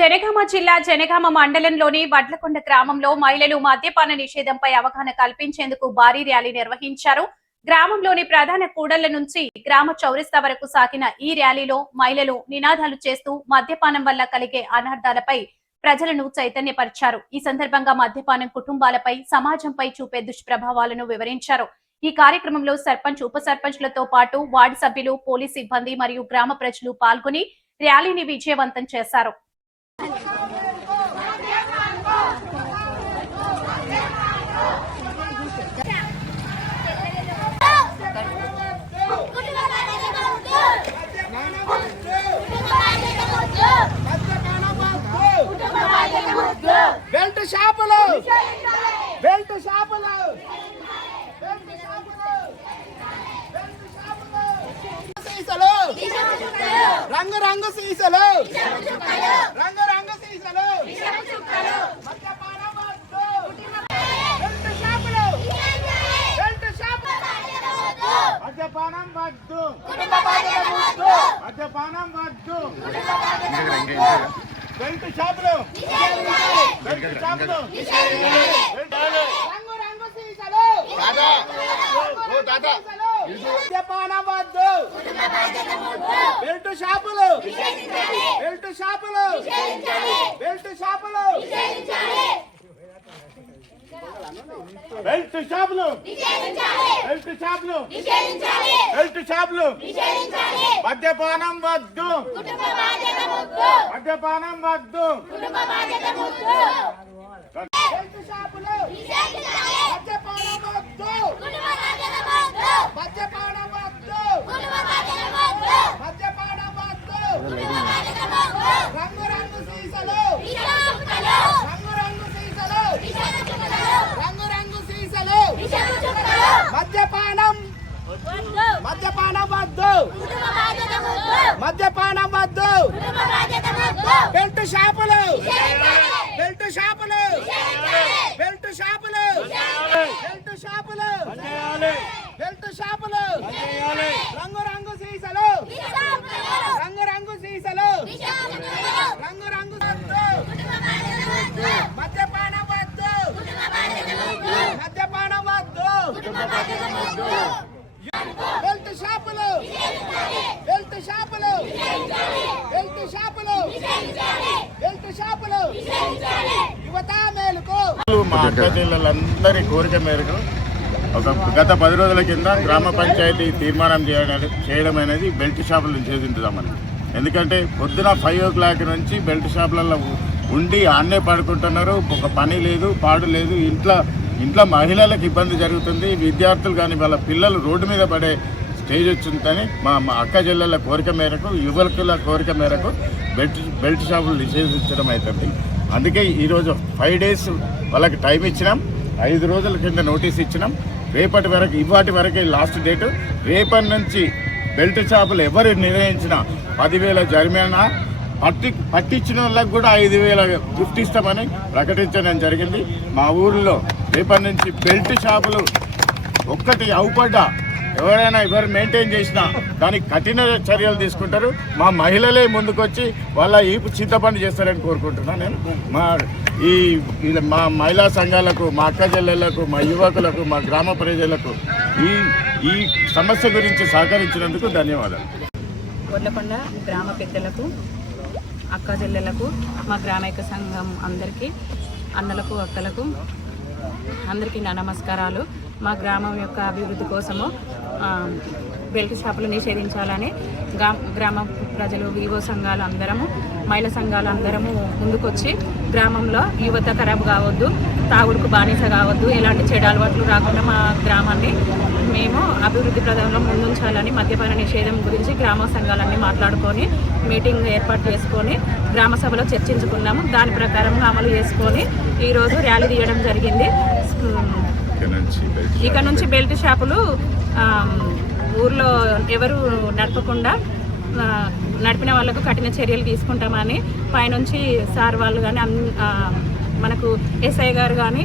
జనగామ జిల్లా జనగామ మండలంలోని వడ్లకొండ గ్రామంలో మహిళలు మద్యపాన నిషేధంపై అవగాహన కల్పించేందుకు భారీ ర్యాలీ నిర్వహించారు. గ్రామంలోని ప్రధాన కూడళ్ల నుంచి గ్రామ చౌరస్తా వరకు సాగిన ఈ ర్యాలీలో మహిళలు నినాదాలు చేస్తూ మద్యపానం వల్ల కలిగే అనర్థాలపై ప్రజలను చైతన్యపరిచారు. ఈ సందర్భంగా మద్యపానం కుటుంబాలపై, సమాజంపై చూపే దుష్ప్రభావాలను వివరించారు. ఈ కార్యక్రమంలో సర్పంచ్, ఉప సర్పంచ్లతో పాటు వార్డు సభ్యులు, పోలీస్ సిబ్బంది మరియు గ్రామ ప్రజలు పాల్గొని ర్యాలీని విజయవంతం చేశారు. బెల్ట్ షాపులు సీసలు, రంగు సీసలు, రంగు సీసలు, మద్యపానం వద్దు, బెల్ట్ షాపులు, మద్యపానం వద్దు, మద్యపానం వద్దు, బెల్ట్ షాపులు, రంగు సీసలు, మద్యపానం వద్దు, బెల్ట్ షాపులు, బెల్ట్ షాపులు, బెల్ట్ షాపులు, బెల్ట్ షాపులు, బెల్ట్ షాపులు, బెల్ట్ షాపులు, మద్యపానం వద్దు, మద్యపానం వద్దు, బెల్ట్ షాపులు, మద్యపానం వద్దు, మద్యపానం వద్దు, మద్యపానం వద్దు, రంగు సీసలు, రంగు సీసలు, రంగు సీసలు, మద్యపానం వద్దు, మద్యపానం వద్దు, బెల్ట్ షాపులు, బెల్ట్ షాపులు, బెల్ట్ షాపులు, బెల్ట్ షాపులు, బెల్ట్ షాపులు, రంగు సీసలు, రంగు సీసలు, రంగు వద్దు, మద్యపానం వద్దు, మద్యపానం వద్దు, బెల్ట్ షాపులు, బెల్ట్ షాపులు, బెల్ట్ షాపులు, బెల్ట్ షాపులు, యువత మేలుకు. మా అక్క చెల్లెలందరి కోరిక మేరకు గత 10 రోజుల కింద గ్రామ పంచాయతీ తీర్మానం చేయడం అనేది బెల్ట్ షాపులు నిషేధించుదామని. ఎందుకంటే పొద్దున 5 o'clock నుంచి బెల్ట్ షాపులలో ఉండి ఆన్నే పడుకుంటున్నారు. ఒక పని లేదు, పాడు లేదు. ఇంట్లో మహిళలకు ఇబ్బంది జరుగుతుంది. విద్యార్థులు కానీ వాళ్ళ పిల్లలు రోడ్డు మీద పడే స్టేజ్ వచ్చిందని మా అక్క చెల్లెళ్ళ కోరిక మేరకు, యువకుల కోరిక మేరకు బెల్ట్ షాపులు నిషేధించడం అవుతుంది. అందుకే ఈరోజు 5 days వాళ్ళకి టైం ఇచ్చినాం. 5 రోజుల కింద నోటీస్ ఇచ్చినాం. ఇవాటి వరకే లాస్ట్ డేటు. రేపటి నుంచి బెల్ట్ షాపులు ఎవరు నిర్ణయించినా 10,000 జరిమానా, పట్టించిన వాళ్ళకి కూడా 5,000 గిఫ్ట్ ఇస్తామని ప్రకటించడం జరిగింది. మా ఊళ్ళో రేపటి నుంచి బెల్ట్ షాపులు ఒక్కటి అవుపడ్డా ఎవరు మెయింటైన్ చేసినా దానికి కఠిన చర్యలు తీసుకుంటారు. మా మహిళలే ముందుకొచ్చి వాళ్ళ ఈపు చింతపండు చేస్తారని కోరుకుంటున్నాను. నేను మా మహిళా సంఘాలకు, మా అక్క చెల్లెళ్లకు, మా యువకులకు, మా గ్రామ ప్రజలకు ఈ సమస్య గురించి సహకరించినందుకు ధన్యవాదాలు. వడ్లకొండ గ్రామ పెద్దలకు, అక్క చెల్లెళ్లకు, మా గ్రామైక సంఘం అందరికీ, అన్నలకు, అక్కలకు అందరికీ నా నమస్కారాలు. మా గ్రామం యొక్క అభివృద్ధి కోసము బెల్ట్ షాపులు నిషేధించాలని గ్రామ ప్రజలు, వివో సంఘాలు అందరము, మహిళా సంఘాలు అందరము ముందుకొచ్చి గ్రామంలో యువత ఖరాబ్ కావద్దు, తాగుడుకు బానిస కావద్దు, ఎలాంటి చెడు అలవాట్లు రాకుండా మా గ్రామాన్ని మేము అభివృద్ధి ప్రదంలో ముందుంచాలని మద్యపాన నిషేధం గురించి గ్రామ సంఘాలన్నీ మాట్లాడుకొని మీటింగ్ ఏర్పాటు చేసుకొని గ్రామ సభలో చర్చించుకున్నాము. దాని ప్రకారం అమలు చేసుకొని ఈరోజు ర్యాలీ తీయడం జరిగింది. ఇక నుంచి బెల్ట్ షాపులు ఊర్లో ఎవరు నడపకుండా నడిపిన వాళ్ళకు కఠిన చర్యలు తీసుకుంటామని పైనుంచి సార్ వాళ్ళు కానీ మనకు ఎస్ఐ గారు కానీ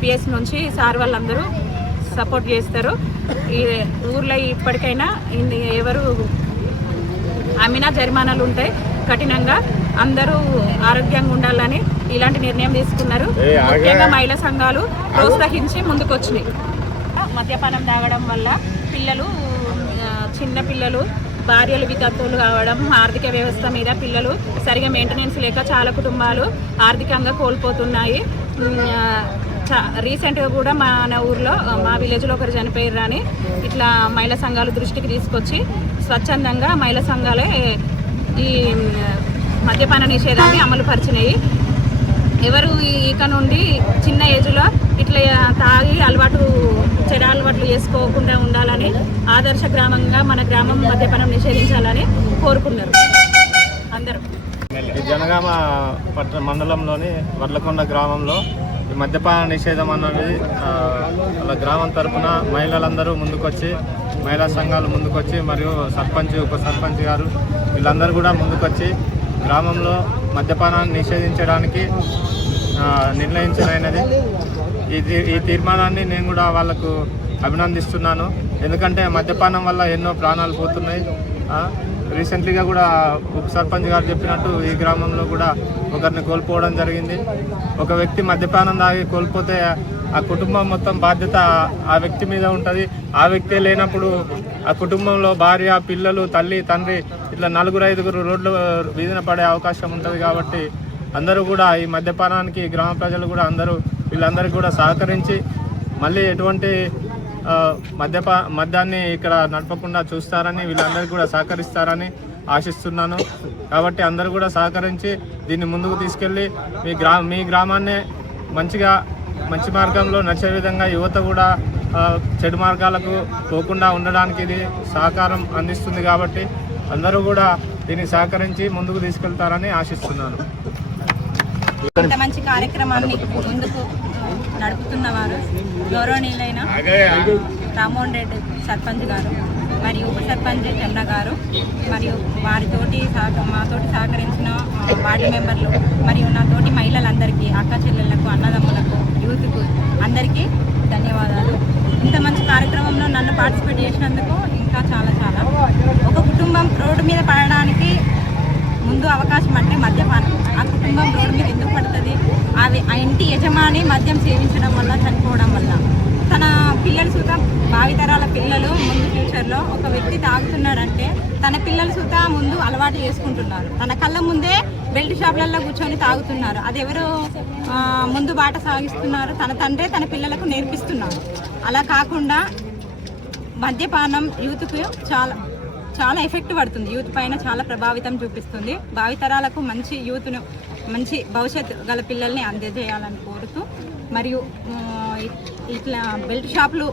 పిఎస్ నుంచి సార్ వాళ్ళందరూ సపోర్ట్ చేస్తారు. ఈ ఊర్లో ఇప్పటికైనా ఎవరు అమ్మినా జరిమానాలు ఉంటాయి కఠినంగా. అందరూ ఆరోగ్యంగా ఉండాలని ఇలాంటి నిర్ణయం తీసుకున్నారు. ముఖ్యంగా మహిళా సంఘాలు ప్రోత్సహించి ముందుకొచ్చినాయి. మద్యపానం తాగడం వల్ల పిల్లలు, చిన్న పిల్లలు భార్యలు వితంతువులు కావడం, ఆర్థిక వ్యవస్థ మీద పిల్లలు సరిగా మెయింటెనెన్స్ లేక చాలా కుటుంబాలు ఆర్థికంగా కోల్పోతున్నాయి. రీసెంట్గా కూడా మన ఊర్లో, మా విలేజ్లో ఒకరు చనిపోయారు అని ఇట్లా మహిళా సంఘాలు దృష్టికి తీసుకొచ్చి స్వచ్ఛందంగా మహిళా సంఘాలే ఈ మద్యపాన నిషేధాన్ని అమలు పరిచినాయి. ఎవరు ఇక నుండి చిన్న ఏజ్లో ఇట్లా తాగి చెడు అలవాట్లు చేసుకోకుండా ఉండాలని, ఆదర్శ గ్రామంగా మన గ్రామం మద్యపానం నిషేధించాలని కోరుకున్నారు అందరూ. ఈ జనగామ మండలంలోని వడ్లకొండ గ్రామంలో ఈ మద్యపాన నిషేధం అన్నది వాళ్ళ గ్రామం తరఫున మహిళలందరూ ముందుకొచ్చి, మహిళా సంఘాలు ముందుకొచ్చి, మరియు సర్పంచ్, ఉప సర్పంచ్ గారు వీళ్ళందరూ కూడా ముందుకొచ్చి గ్రామంలో మద్యపానాన్ని నిషేధించడానికి నిర్ణయించడమైనది. ఈ తీర్మానాన్ని నేను కూడా వాళ్ళకు అభినందిస్తున్నాను. ఎందుకంటే మద్యపానం వల్ల ఎన్నో ప్రాణాలు పోతున్నాయి. రీసెంట్లీగా కూడా ఉప సర్పంచ్ గారు చెప్పినట్టు ఈ గ్రామంలో కూడా ఒకరిని కోల్పోవడం జరిగింది. ఒక వ్యక్తి మద్యపానం తాగి కోల్పోతే ఆ కుటుంబం మొత్తం బాధ్యత ఆ వ్యక్తి మీద ఉంటుంది. ఆ వ్యక్తే లేనప్పుడు ఆ కుటుంబంలో భార్య, పిల్లలు, తల్లి, తండ్రి ఇట్లా 4-5 రోడ్లు వీధిన పడే అవకాశం ఉంటుంది. కాబట్టి అందరూ కూడా ఈ మద్యపానానికి గ్రామ ప్రజలు కూడా వీళ్ళందరికీ కూడా సహకరించి మళ్ళీ ఎటువంటి మద్యాన్ని ఇక్కడ నడపకుండా చూస్తారని, వీళ్ళందరికీ కూడా సహకరిస్తారని ఆశిస్తున్నాను. కాబట్టి అందరూ కూడా సహకరించి దీన్ని ముందుకు తీసుకెళ్ళి మీ గ్రామాన్నే మంచి మార్గంలో నడిచే విధంగా యువత కూడా చెడు మార్గాలకు పోకుండా ఉండడానికి ఇది సహకారం అందిస్తుంది. కాబట్టి అందరూ కూడా దీన్ని సహకరించి ముందుకు తీసుకెళ్తారని ఆశిస్తున్నాను. ఇంత మంచి కార్యక్రమాన్ని ముందుకు నడుపుతున్నవారు గౌరవనీయులైన రామ్మోహన్ రెడ్డి సర్పంచ్ గారు, మరియు ఉప సర్పంచ్ చెమ్న గారు, మరియు మాతోటి సహకరించిన వార్డు మెంబర్లు, మరియు నాతోటి మహిళలందరికీ, అక్క చెల్లెళ్లకు, అన్నదమ్ములకు, యూత్కు అందరికీ ధన్యవాదాలు. ఇంత మంచి కార్యక్రమంలో నన్ను పార్టిసిపేట్ చేసినందుకు ఇంకా చాలా ఒక కుటుంబం రోడ్డు మీద పడడానికి ముందు అవకాశం అంటే మద్యపానం. ఆ కుటుంబం రోడ్డు మీద ఎందుకు పడుతుంది? ఆ ఇంటి యజమాని మద్యం సేవించడం వల్ల, చనిపోవడం వల్ల తన పిల్లలు సుతా, భావితరాల పిల్లలు ముందు ఫ్యూచర్లో ఒక వ్యక్తి తాగుతున్నాడంటే తన పిల్లలు సుతా ముందు అలవాటు చేసుకుంటున్నారు. తన కళ్ళ ముందే బెల్ట్ షాపులలో కూర్చొని తాగుతున్నారు. అది ఎవరు ముందు బాట సాగిస్తున్నారు? తన తండ్రే తన పిల్లలకు నేర్పిస్తున్నారు. అలా కాకుండా మద్యపానం యూత్కు చాలా ఎఫెక్ట్ పడుతుంది. యూత్ పైన చాలా ప్రభావితం చూపిస్తుంది. భావితరాలకు మంచి భవిష్యత్తు గల పిల్లల్ని అందజేయాలని కోరుతూ, మరియు ఇట్లా బెల్ట్ షాపులు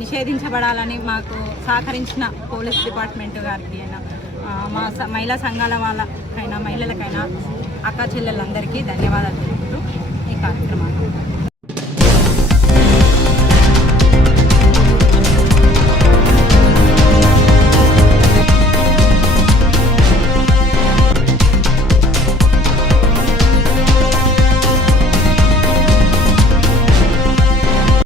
నిషేధించబడాలని మాకు సహకరించిన పోలీస్ డిపార్ట్మెంట్ గారికి అయినా, మా మహిళా సంఘాల వాళ్ళకైనా, మహిళలకైనా, అక్క చెల్లెలందరికీ ధన్యవాదాలు తెలుపుతూ ఈ కార్యక్రమాన్ని